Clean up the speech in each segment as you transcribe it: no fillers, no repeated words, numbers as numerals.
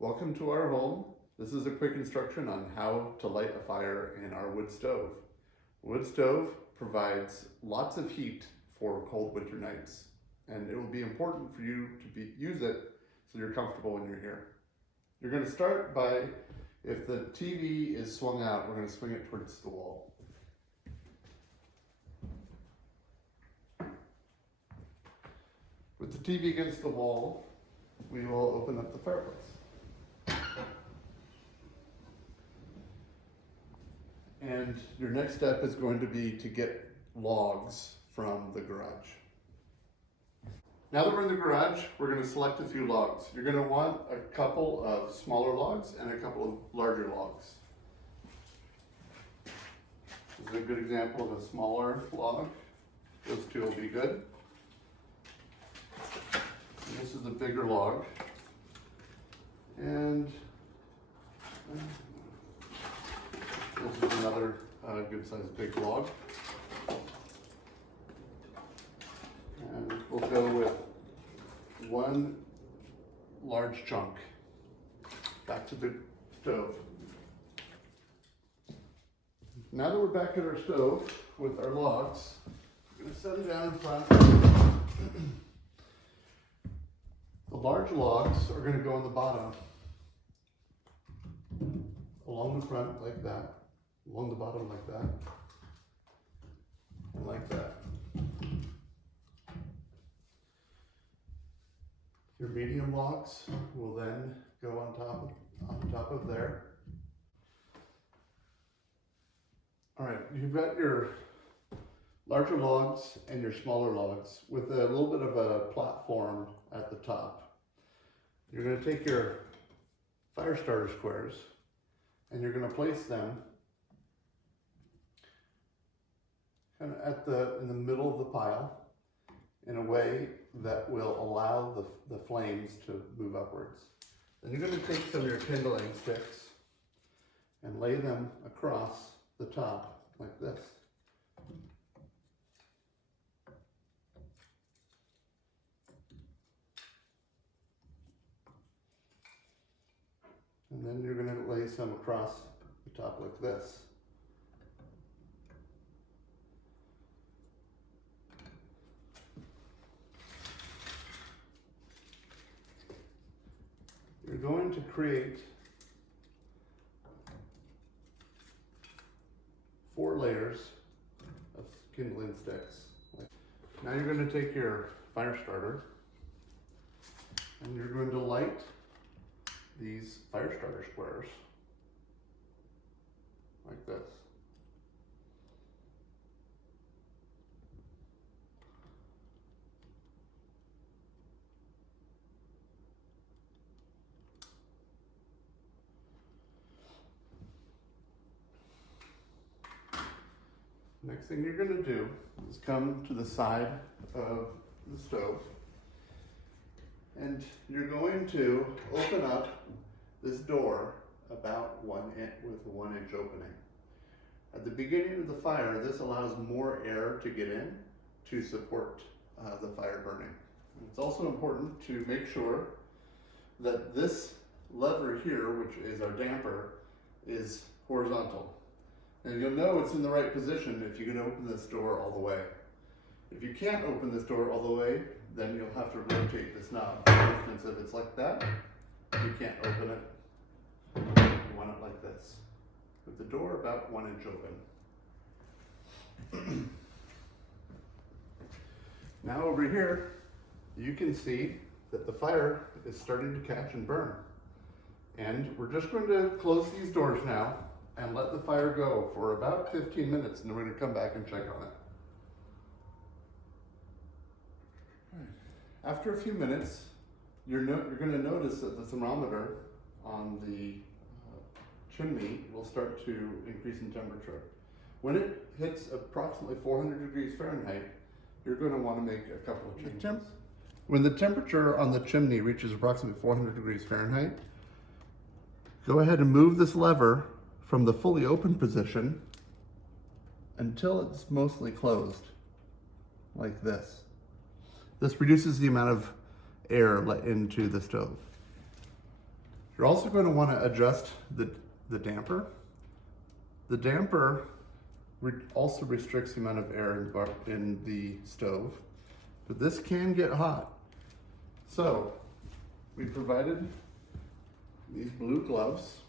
Welcome to our home. This is a quick instruction on how to light a fire in our wood stove. Wood stove provides lots of heat for cold winter nights, and it will be important for you to use it so you're comfortable when you're here. You're going to start by, if the TV is swung out, we're going to swing it towards the wall. With the TV against the wall, we will open up the fireplace. And your next step is going to be to get logs from the garage. Now that we're in the garage, we're going to select a few logs. You're going to want a couple of smaller logs and a couple of larger logs. This is a good example of a smaller log. Those two will be good. And this is a bigger log. And this is another good sized big log. And we'll go with one large chunk. Back to the stove. Now that we're back at our stove with our logs, I'm going to set it down in front. The large logs are going to go on the bottom, along the front like that, along the bottom like that, and like that. Your medium logs will then go on top of there. All right, you've got your larger logs and your smaller logs with a little bit of a platform at the top. You're going to take your fire starter squares and you're going to place them kind of in the middle of the pile in a way that will allow the flames to move upwards. Then you're going to take some of your kindling sticks and lay them across the top like this. And then you're going to lay some across the top like this. You're going to create 4 layers of kindling sticks. Now you're going to take your fire starter and you're going to light these fire starter squares like this. Next thing you're going to do is come to the side of the stove and you're going to open up this door about 1 inch with a 1 inch opening. At the beginning of the fire, this allows more air to get in to support the fire burning. It's also important to make sure that this lever here, which is our damper, is horizontal. And you'll know it's in the right position if you can open this door all the way. If you can't open this door all the way, then you'll have to rotate this knob. For instance, if it's like that, you can't open it. You want it like this, with the door about 1 inch open. Now over here, you can see that the fire is starting to catch and burn. And we're just going to close these doors now and let the fire go for about 15 minutes, and then we're going to come back and check on it. After a few minutes, you're going to notice that the thermometer on the chimney will start to increase in temperature. When it hits approximately 400 degrees Fahrenheit, you're going to want to make a couple of changes. When the temperature on the chimney reaches approximately 400 degrees Fahrenheit, go ahead and move this lever from the fully open position until it's mostly closed, like this. This reduces the amount of air let into the stove. You're also going to want to adjust the damper. The damper also restricts the amount of air in the stove, but this can get hot. So we provided these blue gloves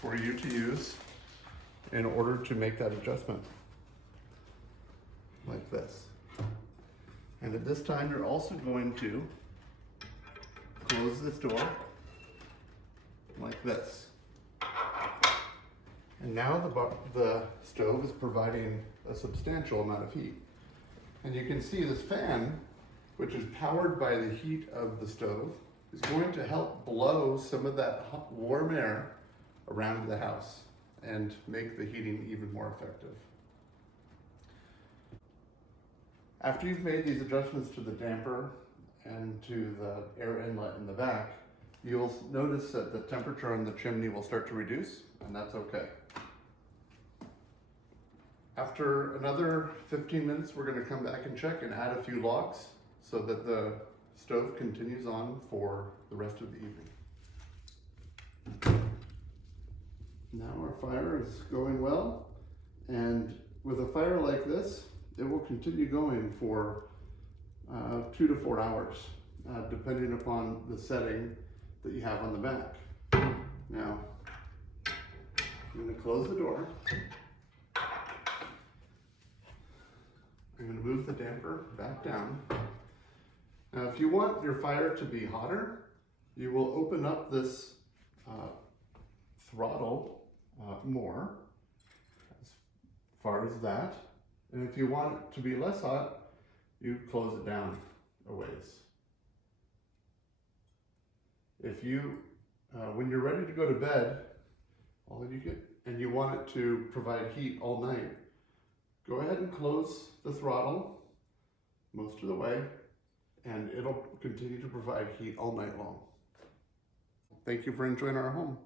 for you to use in order to make that adjustment, like this. And at this time, you're also going to close this door like this. And now the stove is providing a substantial amount of heat. And you can see this fan, which is powered by the heat of the stove, is going to help blow some of that hot, warm air around the house and make the heating even more effective. After you've made these adjustments to the damper and to the air inlet in the back, you'll notice that the temperature on the chimney will start to reduce, and that's okay. After another 15 minutes, we're going to come back and check and add a few logs so that the stove continues on for the rest of the evening. Now our fire is going well, and with a fire like this, it will continue going for 2 to 4 hours, depending upon the setting that you have on the back. Now, I'm going to close the door. I'm going to move the damper back down. Now, if you want your fire to be hotter, you will open up this throttle more, as far as that. And if you want it to be less hot, you close it down a ways. If you, when you're ready to go to bed, and you want it to provide heat all night, go ahead and close the throttle most of the way, and it'll continue to provide heat all night long. Thank you for enjoying our home.